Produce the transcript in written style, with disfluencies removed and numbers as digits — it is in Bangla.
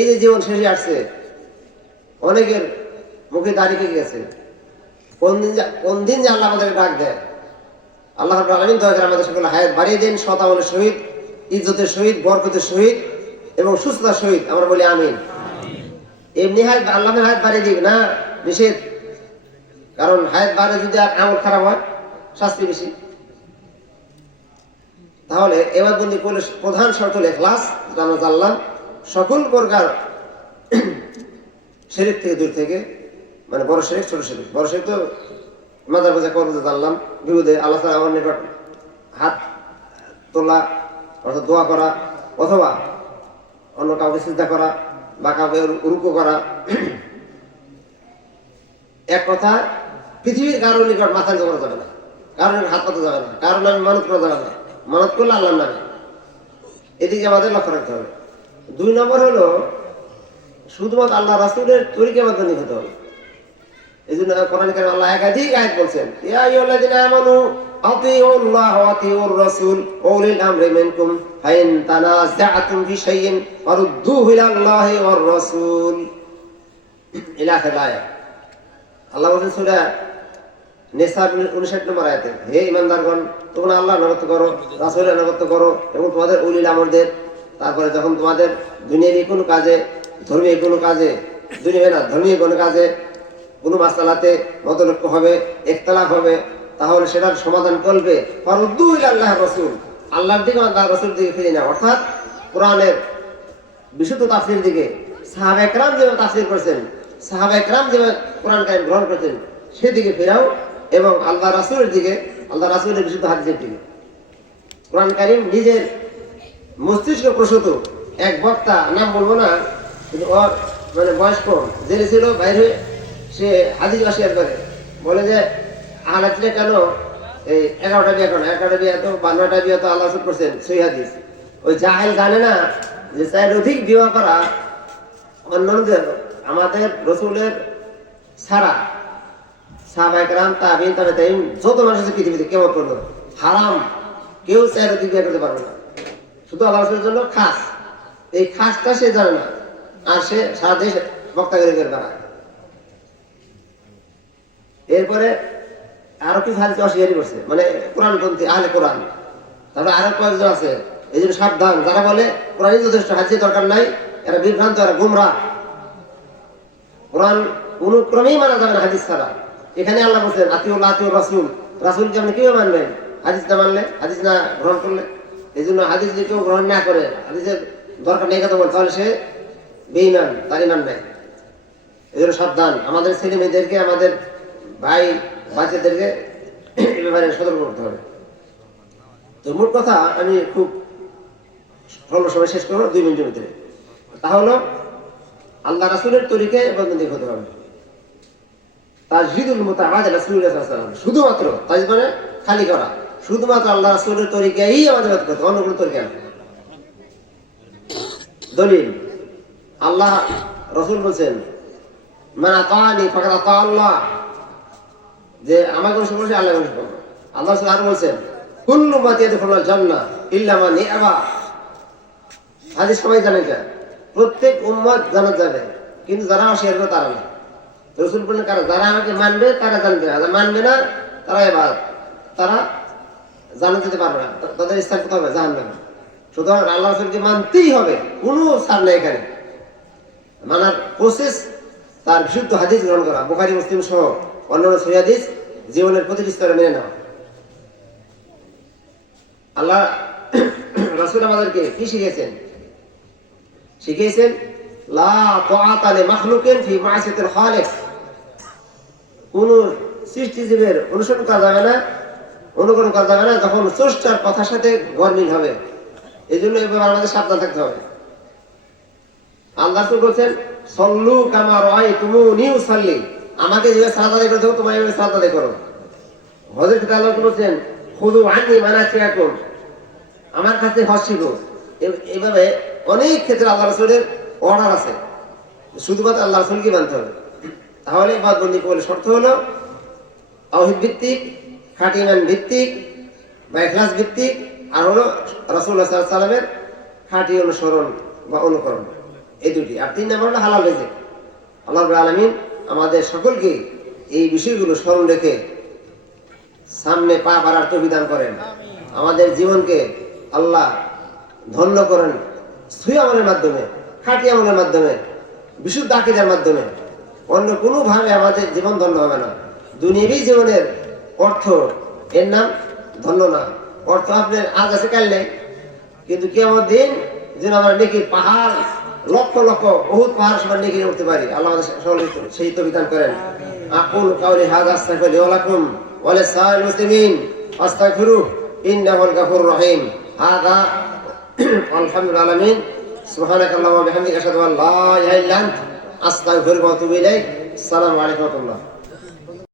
এই যে জীবন শেষে আসছে, অনেকের মুখে দাড়ি পেকে গেছে। কোন দিন যে আল্লাহ আমাদেরকে ডাক দেয়। আল্লাহ রাব্বুল আলামিন দয়া করে আমাদের সকলে হায়াত বাড়িয়ে দিন, সৎ আমলের সহিত, ইজ্জতের সহিত, বরকতের সহিত এবং সুস্থতার সহিত। আমরা বলি আমিন। এমনি হায়াত আল্লাহ হায়াত বাড়িয়ে দিক না, নিষেধ। কারণ হায়াত বাড়ে যদি আমল খারাপ হয়, শাস্তি বেশি। তাহলে এবার বন্দি করলে প্রধান শর্ত হলো ইখলাস, যেটা আমরা জানলাম। সকল প্রকার শিরক থেকে দূর থেকে, মানে বড় শিরক ছোট শিরক। বড় শিরক তো মাজার পূজা করবো, জানলাম। বিপদে আল্লাহ তাআলা আমার নিকট হাত তোলা, অর্থাৎ দোয়া করা, অথবা অন্য কাউকে চিন্তা করা বা কাউকে রুকু করা। এক কথা, পৃথিবীর কারোর নিকট মাথা নিচু করা যাবে না, কারোর হাত পাতা যাবে না, কারোর নামে মানত করা যাবে না। মানত করলে আল্লাহর নামে। এদিকে আমাদের লক্ষ্য রাখতে হবে। 2 নম্বর হলো শুধুমাত্র আল্লাহ রাসূলের তরিকা মাধ্যমে হতে হবে। এই জন্য কোরআনে কারিমে আল্লাহ একাধিক আয়াত বলছেন, ইয়া আইয়ুহাল্লাযীনা আমানু আতিউল্লাহ ওয়া আতিউর রাসূল ওয়া উলিল আমরি মিনকুম ফাইন তানাযা'তুম ফি শাইইন ফারুদ্দুহু ইলাল্লাহি ওয়ার রাসূল ইলা আখির আয়াত। আল্লাহ বলেন সূরা নিসা 59 নম্বর আয়াতে, হে ঈমানদারগণ, তোমরা আল্লাহর আনুগত্য করো, রাসূলের আনুগত্য করো এবং তোমাদের উলিল আমরদের। তারপরে যখন তোমাদের দুনিয়াবী কোনো কাজে, ধর্মীয় কোনো কাজে, দুনিয়াবী না ধর্মীয় কোনো কাজে, কোনো মাসআলাতে মতলক্ষ্য হবে, ইখতিলাফ হবে, তাহলে সেটার সমাধান করবে ফারুদ্দু ইলাল্লাহি ওয়া রাসূল, আল্লাহর দিকে, আল্লাহর রাসূলের দিকে ফিরে না। অর্থাৎ কোরআনের বিশুদ্ধ তাফসীর দিকে সাহাবায়ে কেরাম যেভাবে তাফসীর করেছেন, সাহাবায়ে কেরাম যেভাবে কোরআন কারিম গ্রহণ করেছেন, সেদিকে ফেরাও এবং আল্লাহ রাসূলের দিকে, আল্লাহ রাসূলের বিশুদ্ধ হাদিসের দিকে। কোরআন কারিম নিজের মস্তিষ্ক প্রসূত এক বক্তা, নাম বলবো না, কিন্তু ওর মানে বয়স কম, জেলে ছিল, বাইরে সে হাদিস শেয়ার করে, বলে যে আহলাদিসরা কেন এই 11টা বিয়ে করেন, 11টা বিয়ে তো 12টা বিয়ে তো আল্লাহ রাসূল করছেন, সহিহ হাদিস। ওই জাহেল জানে না যে চাইলে অধিক বিবাহ করা অন্যদের আমাদের রসুলের ছাড়া সাহাবায়ে কেরাম, তাবিঈন, তাবেঈন, যত মানুষ আছে পৃথিবীতে কিয়ামত পর্যন্ত হারাম, কেউ চাইলে অধিক বিয়ে করতে পারবে না। শুধু আল্লাহ রাসূলের জন্য খাস। এই খাসটা সে জানে না, আর সে সারা দেশ বক্তাগিরি করে বেড়ায়। এরপরে আরো কিছু হাদিস অস্বীকার করছে, মানে কোরআনপন্থী আহলে কোরআন। তারপরে আরো কয়েকজন আছে, এই জন্য সাবধান। যারা বলে কোরআনই যথেষ্ট, হাদিসের দরকার নাই, এরা বিভ্রান্ত, এরা গুমরাহ। কোরআন কোন ক্রমেই মানা যাবে না হাদিস ছাড়া। এখানে আল্লাহ বলছেন আতিউল্লাহ আতিউর রাসূল, রাসূলকে আপনি কিভাবে মানবেন হাদিস না মানলে, হাদিস না গ্রহণ করলে? এই জন্য হাদিস যদি কেউ গ্রহণ না করে, হাদিসের দরকার নেই কথা বলে, তাহলে সে বেঈমান, তার ঈমান নাই। এই জন্য সাবধান। আমাদের ছেলে মেয়েদেরকে, আমাদের ভাই বাচ্চাদেরকে এ ব্যাপারে সতর্ক করতে হবে। তো মোট কথা আমি খুব স্বল্প সময় শেষ করবো, 2 মিনিটের ভিতরে। তাহলে আল্লাহ রাসূলের তরিকায় বন্দী হতে হবে। তাজদীদুল মুতাআবাদ রাসূলুল্লাহ সাল্লাল্লাহু আলাইহি ওয়াসাল্লাম, শুধুমাত্র তাজ মানে খালি করা, শুধুমাত্র আল্লাহ রাসূলের তরিকায়ই আমাদের করতে হবে, অন্য কোনো তরিকা না। দলিল, আল্লাহ রাসূল বলেছেন মান আতানি ফাকাদ আতা আল্লাহ, যে আমাকে অনুসরণ করছে আল্লাহকে অনুসরণ করবে। আল্লাহ রাসূল আরো বলেছেন কুল্লু উম্মতি ইয়াদখুলুল জান্নাহ ইল্লা মান ইয়াবা। হাদিস সবাই জানেন, প্রত্যেক উম্মত জান্নাত যাবে, কিন্তু যারা অস্বীকার করে তারা না। রাসূল বলেন কারা? যারা আমাকে মানবে তারা জানবে, আর মানবে না তারা এবার তারা জান্নাতে যেতে পারবে না, তাদের স্থান কোথায় হবে? জাহান্নামে। সুতরাং আল্লাহ রাসূলকে মানতেই হবে, কোনো ছাড় নেই এখানে। মানার প্রসেস তার বিশুদ্ধ হাদিস গ্রহণ করা, বুখারী মুসলিম সহ অন্যান্য সহিহ হাদিস জীবনের প্রতিটি স্তরে মেনে নেওয়া। আল্লাহ রাসূল আমাদেরকে কি শিখিয়েছেন? শিখিয়েছেন লা তাআতা লিমাখলুকিন ফি মা'সিয়াতিল খালিক। কোন সৃষ্টিজীবের অনুসরণ করা যাবে না, অনুকরণ করা যাবে না যখন স্রষ্টার কথার সাথে গরমিল হবে। এই জন্য এবার আমাদের সাবধান থাকতে হবে। আল্লাহ রাসূল বলেছেন সল্লু কামা রাআইতুমুনি উসাল্লি, আমাকে যেভাবে সালাত আদায় করতে হবে তোমরা এইভাবে সালাত আদায় করো। হযরত আল্লাহ বলেছেন খুযু আন্নী মানাসিকাকুম, আমার কাছে হজ শিখো। এইভাবে অনেক ক্ষেত্রে আল্লাহ রাসূলের অর্ডার আছে, শুধুমাত্র আল্লাহ রাসূলকে মানতে হবে। তাহলে ইবাদতবন্দি করলে শর্ত হলো তাওহীদ ভিত্তিক, খাঁটি ঈমান ভিত্তিক বা ইখলাস ভিত্তিক, আর হলো রাসূলুল্লাহ সাল্লাল্লাহু আলাইহি ওয়াসাল্লামের খাঁটি অনুসরণ বা অনুকরণ। এই দুটি, আর 3 নম্বর হলো হালাল রিজিক। আল্লাহ রাব্বুল আলামিন আমাদের সকলকে এই বিষয়গুলো স্মরণ রেখে সামনে পা বাড়ার তৌফিক দান করেন। আমাদের জীবনকে আল্লাহ ধন্য করেন সহি আমলের মাধ্যমে, খাঁটি আমলের মাধ্যমে, বিশুদ্ধ আকীদার মাধ্যমে। অন্য কোনো ভাবে আমাদের জীবন ধন্য হবে না। দুনিয়াবী জীবনের অর্থ, এর নাম ধন্য না। অর্থ আপনার আজ আছে কাল নেই, কিন্তু কিয়ামত দিন যেন আমরা নেকির পাহাড়, লক্ষ লক্ষ বহুত পাহাড় সমান নেকি উঠতে পারি। আল্লাহ আমাদের সেই তৌফিক দান করেন। আকুল কাউলি হাযা আস্তাগফিরু লিয়া ওয়া লাকুম ওয়া লিসাইরিল মুসলিমিন ফাস্তাগফিরুহু ইন্নাহুল গাফুরুর রহিম। হাযা আলহামদুলিল্লাহ আলামিন। সুবহানাকাল্লাহু ওয়া বিহামদিকা আশহাদু আল্লা ইলাহা ইল্লা আনতা আস্তাগফিরুকা ওয়া আতুবু ইলাইক। আসসালামু আলাইকুম ওয়া রাহমাতুল্লাহ।